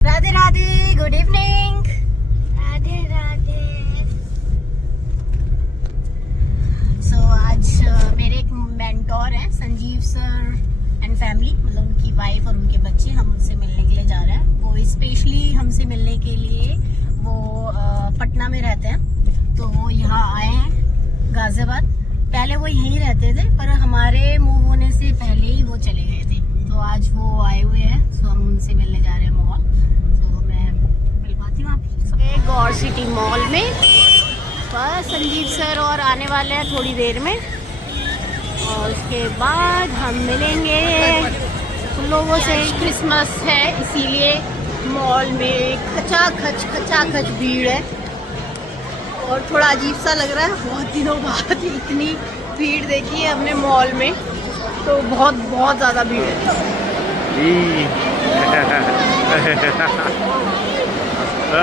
Radhe Radhe, good evening. Radhe Radhe. So आज मेरे एक मेंटोर हैं संजीव सर एंड फैमिली, मतलब उनकी वाइफ और उनके बच्चे, हम उनसे मिलने के लिए जा रहे हैं। वो स्पेशली हमसे मिलने के लिए वो पटना में रहते हैं, तो वो यहाँ आए हैं गाजियाबाद। पहले वो यहीं रहते थे, पर हमारे मूव होने से पहले ही वो चले गए थे, तो आज वो आए हुए हैं। तो हम उनसे मिलने जा रहे हैं मॉल, तो मैं मिल पाती हूँ आपसे गौर सिटी मॉल में। बस संजीव सर और आने वाले हैं थोड़ी देर में, और उसके बाद हम मिलेंगे उन लोगों से। क्रिसमस है इसीलिए मॉल में खचाखच भीड़ है, और थोड़ा अजीब सा लग रहा है। बहुत दिनों बाद इतनी भीड़ देखी है हमने मॉल में, तो बहुत ज़्यादा भीड़ है। हेलो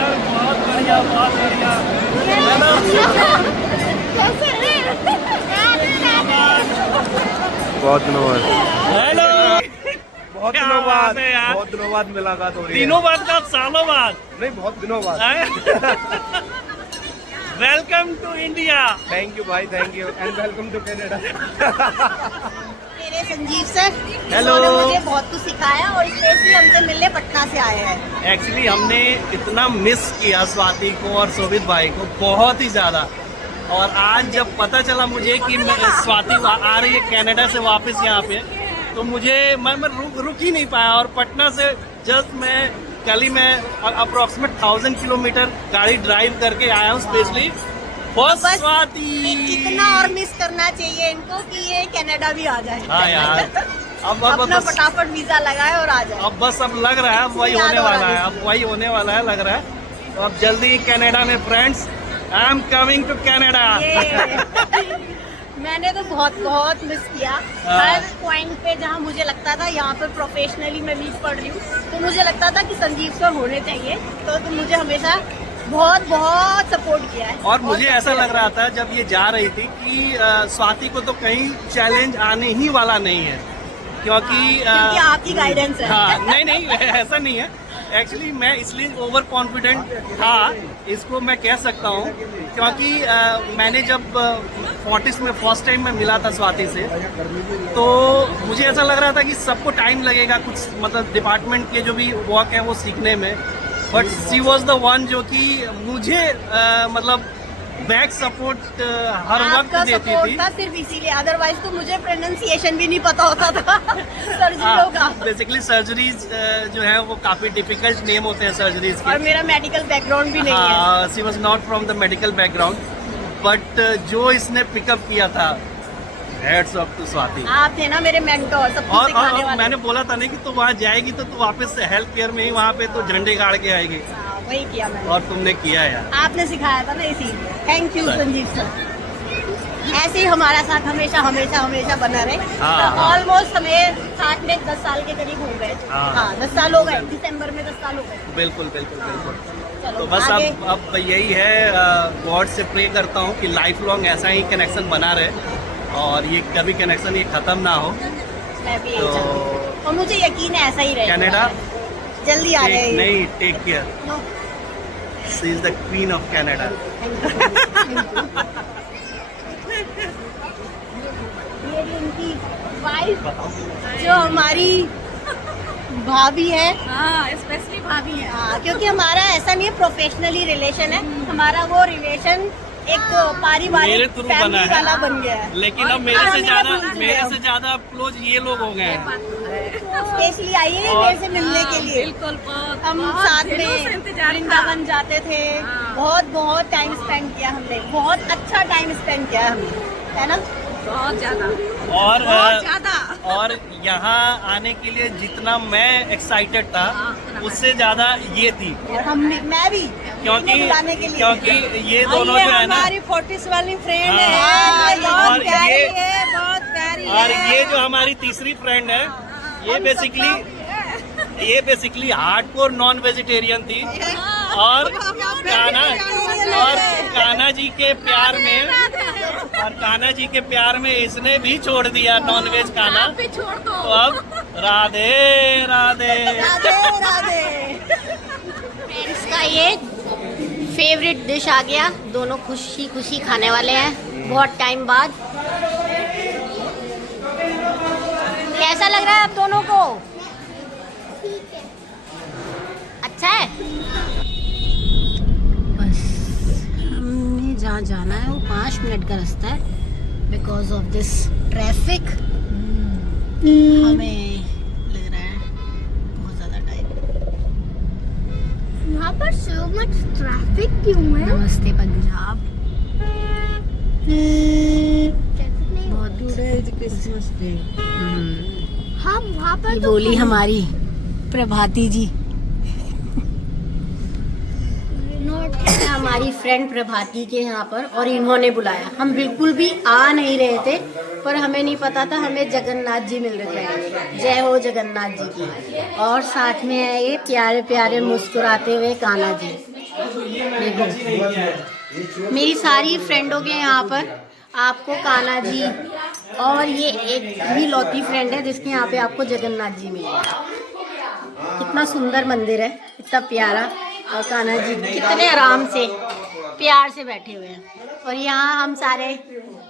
यार, बहुत बढ़िया। बहुत दिनों बाद हेलो, बहुत दिनों बाद मुलाकात हो रही है। दिनों बाद का सालों बाद नहीं, बहुत दिनों बाद। Welcome to India. Thank you भाई, thank you and welcome to Canada. मेरे संजीव सर, हेलो। इन्होंने मुझे बहुत कुछ सिखाया, और स्पेशली हमसे मिलने पटना से आए हैं। एक्चुअली हमने इतना मिस किया स्वाति को और शोभित भाई को, बहुत ही ज्यादा। और आज जब पता चला मुझे कि स्वाति आ रही है कनाडा से वापस यहाँ पे, तो मुझे मैं रुक ही नहीं पाया। और पटना से जस्ट कल ही मैं अप्रोक्सीमेट 1000 किलोमीटर गाड़ी ड्राइव करके आया हूँ स्पेशली फॉर स्वाति। कितना और मिस करना चाहिए इनको कि ये कनाडा भी आ जाए। हाँ यार, अब अपना फटाफट वीजा लगाए और आ जाए। अब बस अब लग रहा है वही होने वाला है, अब वही होने वाला है लग रहा है। तो अब जल्दी कनाडा में friends, I am coming to Canada. मैंने तो बहुत मिस किया। हर पॉइंट पे जहाँ मुझे लगता था यहाँ पर प्रोफेशनली मैं वीक पढ़ रही हूँ, तो मुझे लगता था कि संजीव सर होने चाहिए, तो मुझे हमेशा बहुत सपोर्ट किया है। और मुझे ऐसा लग रहा था जब ये जा रही थी कि स्वाति को तो कहीं चैलेंज आने ही वाला नहीं है, क्योंकि आपकी गाइडेंस है। हाँ, नहीं ऐसा नहीं है। एक्चुअली मैं इसलिए ओवर कॉन्फिडेंट था, इसको मैं कह सकता हूँ, क्योंकि मैंने जब 40s में फर्स्ट टाइम मैं मिला था स्वाति से, तो मुझे ऐसा लग रहा था कि सबको टाइम लगेगा कुछ, मतलब डिपार्टमेंट के जो भी वर्क है वो सीखने में, but she was the one जो कि मुझे मतलब बैक सपोर्ट हर वक्त देती थी। सिर्फ इसीलिए, अदरवाइज तो मुझे प्रोनाउंसिएशन भी नहीं पता होता था सर्जरियों का। बेसिकली सर्जरीज जो है वो काफी डिफिकल्ट नेम होते हैं सर्जरीज के, और मेरा मेडिकल बैकग्राउंड भी नहीं है। She was not from the medical background, but जो इसने पिकअप किया था, हेड्स ऑफ टू स्वाति। आप थे ना मेरे मेंटोर, सब कुछ सिखाने वाले। मैंने बोला था नहीं कि तू वहाँ जाएगी तो तू वापस से हेल्थ केयर में ही वहाँ पे तो झंडे गाड़ के आएगी, वही किया मैंने, और तुमने किया यार। आपने सिखाया था ना, इसीलिए थैंक यू संजीव सर। ऐसे ही हमारा साथ हमेशा बना रहे। ऑलमोस्ट हमें साथ में 10 साल के करीब हो गए। हाँ, 10 साल हो गए, दिसंबर में 10 साल हो गए। बिल्कुल। तो बस अब यही है, गॉड से प्रे करता हूँ कि लाइफ लॉन्ग ऐसा ही कनेक्शन बना रहे, और ये कभी कनेक्शन ये खत्म ना हो। मैं भी यही चाहती हूँ, और मुझे यकीन है ऐसा ही रहेगा। कनाडा जल्दी आ जाएगी। नहीं, take care. She is the queen of Canada. ये भी उनकी वाइफ, जो हमारी भाभी है। हाँ, स्पेशली भाभी है। हाँ, क्योंकि हमारा ऐसा नहीं है प्रोफेशनली रिलेशन है, हमारा वो रिलेशन एक पारिवारिक फैमिली वाला बन गया है। लेकिन अब मेरे से ज्यादा क्लोज ये लोग हो गए हैं। स्पेशली आई है मेरे से मिलने के लिए। बिल्कुल, हम साथ में वृंदावन जाते थे, बहुत टाइम स्पेंड किया हमने, बहुत अच्छा टाइम स्पेंड किया हमने, है ना? बहुत ज्यादा। और यहाँ आने के लिए जितना मैं एक्साइटेड था, उससे ज्यादा ये थी। और मैं भी, क्योंकि ये दोनों जो है ना, हमारी 40s वाली फ्रेंड है, और बहुत प्यारी है। और ये जो हमारी तीसरी फ्रेंड है, ये बेसिकली हार्डकोर नॉन वेजिटेरियन थी, और क्या ना, और कान्हा जी के प्यार में इसने भी छोड़ दिया नॉनवेज खाना। आप भी छोड़ दो। तो अब राधे राधे। फ्रेंड्स का ये फेवरेट डिश आ गया, दोनों खुशी खुशी खाने वाले हैं बहुत टाइम बाद। कैसा लग रहा है आप दोनों को? अच्छा है। बस हमने जहाँ जाना है वो 5 मिनट का रास्ता है। बिकॉज ऑफ दिस ट्रैफिक हमें लग रहा है बहुत ज़्यादा टाइम। यहाँ पर so much traffic क्यों है? नमस्ते पंजाब। Traffic नहीं बहुत क्रिसमस डे। हम वहाँ पर ये तो बोली हमारी प्रभाती जी। नोट हमारी फ्रेंड प्रभाती के यहाँ पर, और इन्होंने बुलाया। हम बिल्कुल भी आ नहीं रहे थे, पर हमें नहीं पता था हमें जगन्नाथ जी मिल रहे हैं। जय हो जगन्नाथ जी की। और साथ में है ये प्यारे प्यारे मुस्कुराते हुए कान्हा जी। देखो मेरी सारी फ्रेंडों के यहाँ पर आपको कान्हा जी, और ये एक भी लौती फ्रेंड है जिसके यहाँ पे आपको जगन्नाथ जी मिलेगा। कितना सुंदर मंदिर है, इतना प्यारा। और कान्हा जी कितने आराम से प्यार से बैठे हुए हैं। और यहाँ हम सारे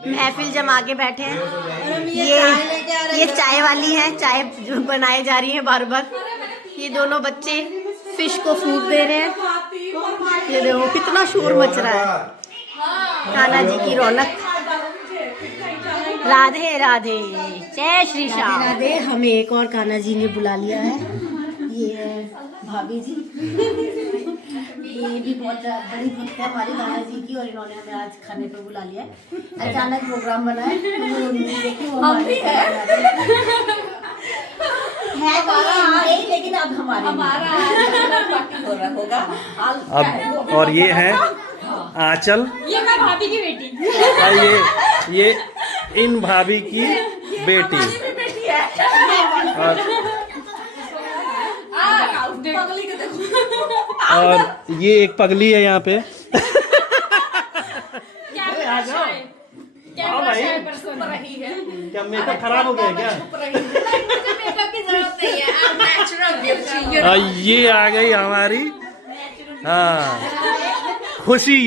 महफिल जमा के बैठे हैं। ये चाय वाली है, चाय जो बनाई जा रही है बार बार। ये दोनों बच्चे फिश को फूड दे रहे हैं। ये देखो कितना शोर मच रहा है। कान्हा जी की रौनक। राधे राधे, जय श्री श्याम। राधे। हमें एक और कान्हा जी ने बुला लिया है। ये है भाभी जी। ये भी बहुत बड़ी भक्त है हमारी कान्हा जी की, और इन्होंने हमें आज खाने पे बुला लिया है। अचानक प्रोग्राम बना है, हम भी है लेकिन अब हमारा हो रहा होगा। अब और ये है आंचल, ये मैं भाभी की बेटी। और ये इन भाभी की बेटी। और ये एक पगली है यहाँ पे। आओ भाई। क्या मेकअप खराब हो गया क्या? और ये आ गई हमारी खुशी।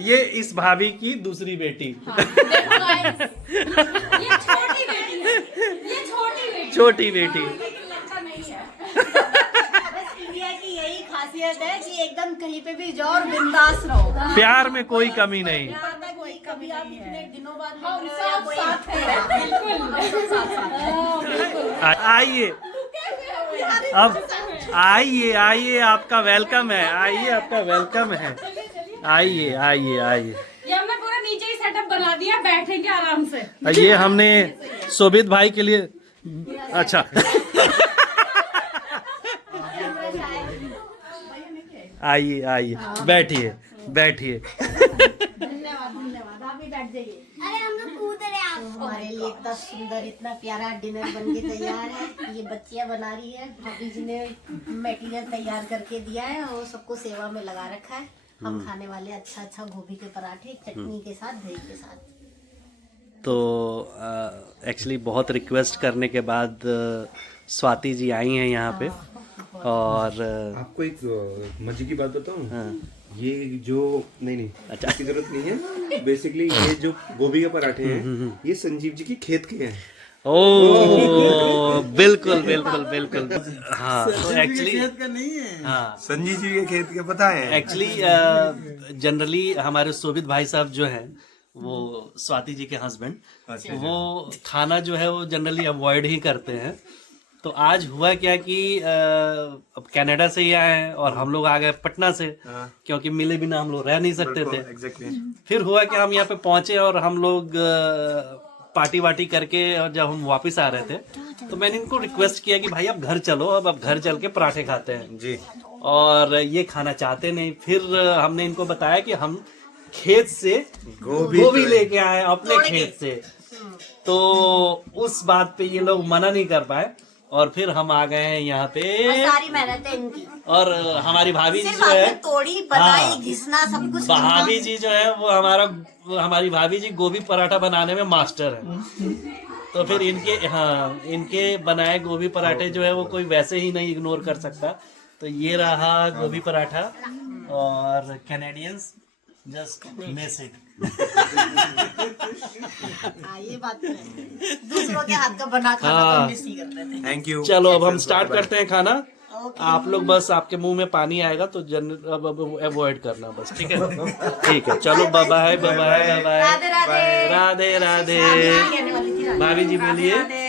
ये इस भाभी की दूसरी बेटी। छोटी बेटी। इंडिया की यही खासियत है कि एकदम कहीं पे भी जाओ और बिंदास रहो। प्यार में कोई कमी नहीं। कोई कभी आप इतने दिनों बाद आइए अब, आइए आपका वेलकम है। आइए आपका वेलकम है। आइए आइए आइए। ये हमने पूरा नीचे ही सेटअप बना दिया, बैठेंगे आराम से। ये हमने शोभित भाई के लिए। अच्छा आइए आइए, बैठिए बैठिए। धन्यवाद, आप भी बैठ जाइए। अरे हम लोग कूद रहे हैं। हमारे लिए इतना सुंदर, इतना प्यारा डिनर बन के तैयार है। ये बच्चियां बना रही है, भाभी जी ने मटेरियल तैयार करके दिया है और सबको सेवा में लगा रखा है। हम खाने वाले अच्छा अच्छा गोभी के पराठे चटनी के साथ, दही के साथ। तो एक्चुअली बहुत रिक्वेस्ट करने के बाद स्वाति जी आई हैं यहाँ पे। और आपको एक मजे की बात बताऊं? हाँ। ये जो नहीं अच्छा, इसकी जरूरत नहीं है। बेसिकली ये जो गोभी के पराठे हैं ये संजीव जी की खेत के हैं। ओह बिल्कुल बिल्कुल बिल्कुल। हाँ तो एक्चुअली हाँ, संजीव जी के खेत के पता है। एक्चुअली जनरली हमारे शोभित भाई साहब जो हैं, वो स्वाति जी के हस्बैंड, वो खाना जो है वो जनरली अवॉइड ही करते हैं। तो आज हुआ क्या कि अब कनाडा से ही आए हैं और हम लोग आ गए पटना से, क्योंकि मिले बिना हम लोग रह नहीं सकते थे। फिर हुआ कि हम यहाँ पे पहुंचे और हम लोग पार्टी वार्टी करके, और जब हम वापस आ रहे थे तो मैंने इनको रिक्वेस्ट किया कि भाई अब घर चलो, अब घर चल के पराठे खाते हैं जी। और ये खाना चाहते नहीं। फिर हमने इनको बताया कि हम खेत से गोभी लेके आए अपने खेत से। तो उस बात पे ये लोग मना नहीं कर पाए। और फिर हम आ गए हैं यहाँ पे सारी मेहनत है इनकी, और हमारी भाभी जी सिर्फ जो है आपने तोड़ी बनाई हाँ। घिसना सब कुछ भाभी जी जो है वो हमारी भाभी जी गोभी पराठा बनाने में मास्टर है। तो फिर इनके बनाए गोभी पराठे जो है वो कोई वैसे ही नहीं इग्नोर कर सकता। तो ये रहा गोभी पराठा, और कैनेडियंस जस्ट मिस इट। ये बात तो है, दूसरों के हाथ का बना खाना हाँ। तो मिस नहीं करते थे। Thank you. चलो अब हम स्टार्ट करते हैं खाना। आप लोग बस, आपके मुंह में पानी आएगा तो अब अवॉइड करना बस, ठीक है? ठीक है, चलो bye bye bye bye bye. Radhe Radhe. Radhe Radhe. कहने वाली थी राधे। भाभी जी बोलिए। राधे।